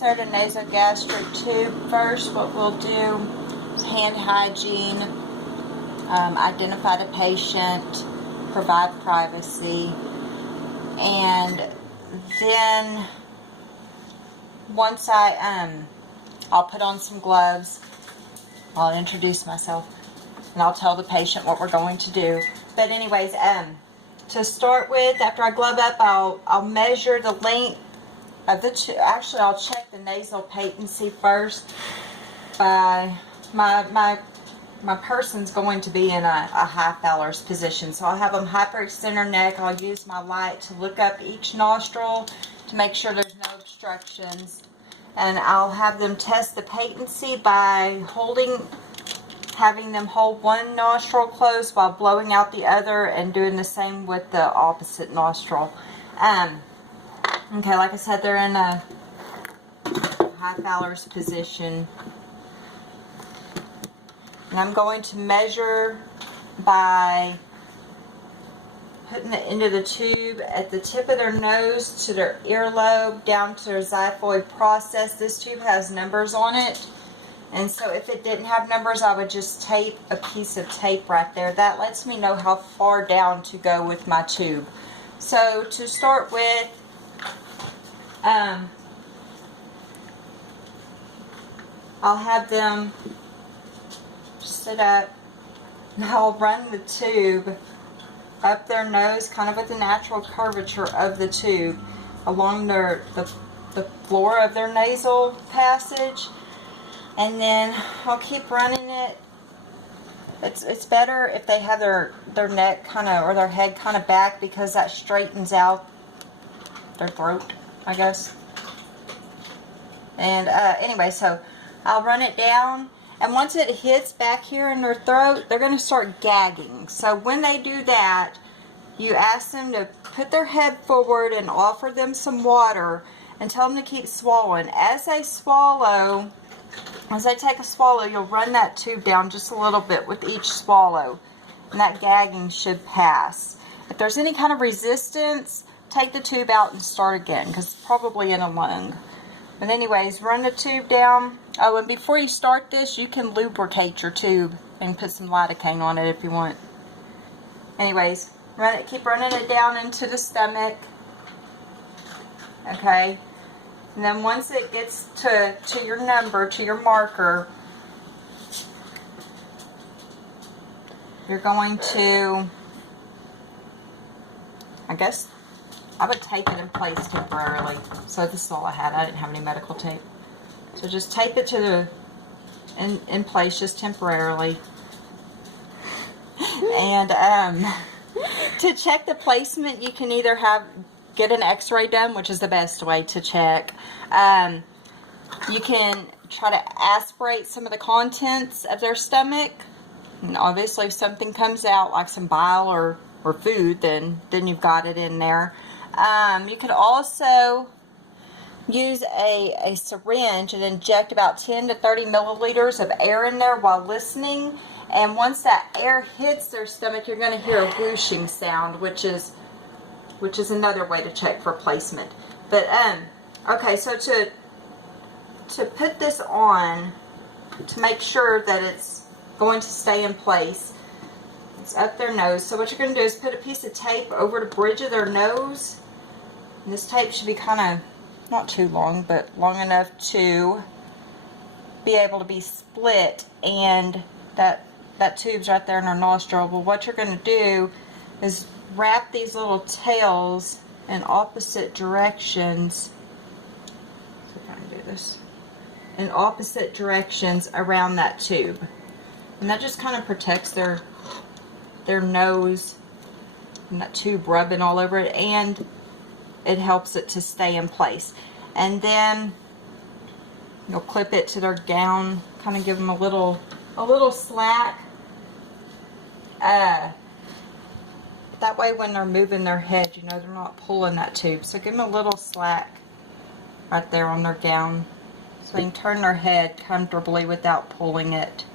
insert a nasogastric tube. First, what we'll do is hand hygiene, identify the patient, provide privacy, and then once I'll put on some gloves, I'll introduce myself, and I'll tell the patient what we're going to do. But anyways, to start with, after I glove up, I'll measure the length of the tube. Actually, I'll check the nasal patency first. By my person's going to be in a high Fowler's position, so I'll have them hyperextend their neck. I'll use my light to look up each nostril to make sure there's no obstructions, and I'll have them test the patency by having them hold one nostril closed while blowing out the other, and doing the same with the opposite nostril. Okay, like I said, they're in a high Fowler's position. And I'm going to measure by putting the end of the tube at the tip of their nose to their earlobe down to their xiphoid process. This tube has numbers on it. And so if it didn't have numbers, I would just tape a piece of tape right there. That lets me know how far down to go with my tube. So to start with, I'll have them sit up, and I'll run the tube up their nose, kind of with the natural curvature of the tube, along the floor of their nasal passage, and then I'll keep running it. It's better if they have their neck kind of, or their head kind of back, because that straightens out their throat, I guess. And anyway, so I'll run it down. And once it hits back here in their throat, they're going to start gagging. So when they do that, you ask them to put their head forward and offer them some water and tell them to keep swallowing. As they swallow, as they take a swallow, you'll run that tube down just a little bit with each swallow, and that gagging should pass. If there's any kind of resistance, take the tube out and start again, because it's probably in a lung. But anyways, run the tube down. Oh, and before you start this, you can lubricate your tube and put some lidocaine on it if you want. Anyways, keep running it down into the stomach. Okay. And then once it gets to your number, to your marker, you're going to, I guess, I would tape it in place temporarily. So this is all I had. I didn't have any medical tape. So just tape it to in place just temporarily. And to check the placement, you can either get an x-ray done, which is the best way to check. You can try to aspirate some of the contents of their stomach. And obviously if something comes out like some bile or food, then you've got it in there. You could also use a syringe and inject about 10 to 30 milliliters of air in there while listening. And once that air hits their stomach, you're going to hear a whooshing sound, which is another way to check for placement. But okay, so to put this on, to make sure that it's going to stay in place, it's up their nose. So what you're going to do is put a piece of tape over the bridge of their nose. And this tape should be kind of not too long, but long enough to be able to be split, and that tube's right there in their nostril. Well, what you're going to do is wrap these little tails in opposite directions. Let's see if I can do this. In opposite directions around that tube. And that just kind of protects their nose and that tube rubbing all over it, and it helps it to stay in place. And then you'll clip it to their gown, kind of give them a little slack. That way when they're moving their head, you know, they're not pulling that tube. So give them a little slack right there on their gown, so they can turn their head comfortably without pulling it.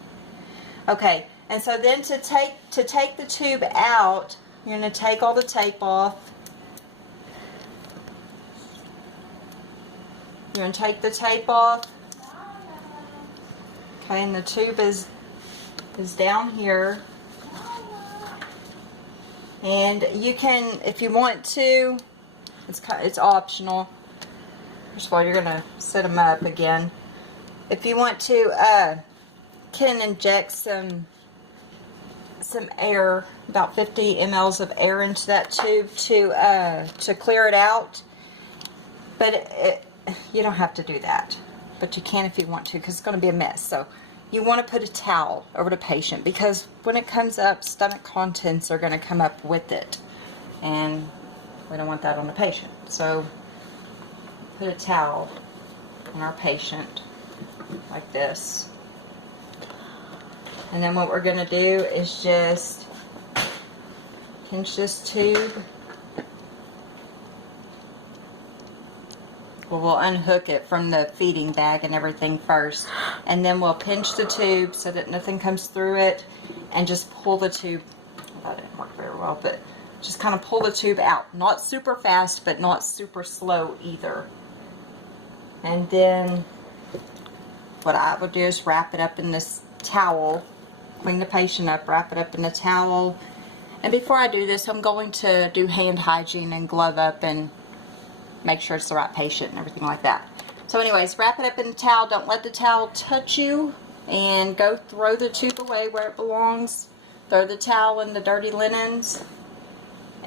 Okay, and so then to take the tube out, you're going to take all the tape off. You're going to take the tape off. Okay, and the tube is down here. And you can, if you want to, it's optional. First of all, you're going to set them up again. If you want to, can inject some air, about 50 mLs of air into that tube to clear it out. But you don't have to do that. But you can if you want to, because it's going to be a mess. So you want to put a towel over the patient, because when it comes up, stomach contents are going to come up with it. And we don't want that on the patient. So put a towel on our patient like this. And then what we're going to do is just pinch this tube. Well, we'll unhook it from the feeding bag and everything first. And then we'll pinch the tube so that nothing comes through it. And just pull the tube. Well, that didn't work very well, but just kind of pull the tube out. Not super fast, but not super slow either. And then what I would do is wrap it up in this towel. Clean the patient up, wrap it up in the towel. And before I do this, I'm going to do hand hygiene and glove up and make sure it's the right patient and everything like that. So anyways, wrap it up in the towel. Don't let the towel touch you. And go throw the tube away where it belongs. Throw the towel in the dirty linens.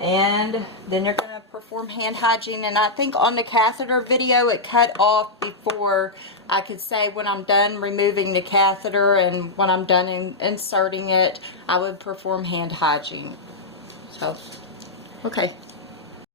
And then you're going to perform hand hygiene. And I think on the catheter video, it cut off before I could say when I'm done removing the catheter and when I'm done inserting it, I would perform hand hygiene. So, okay.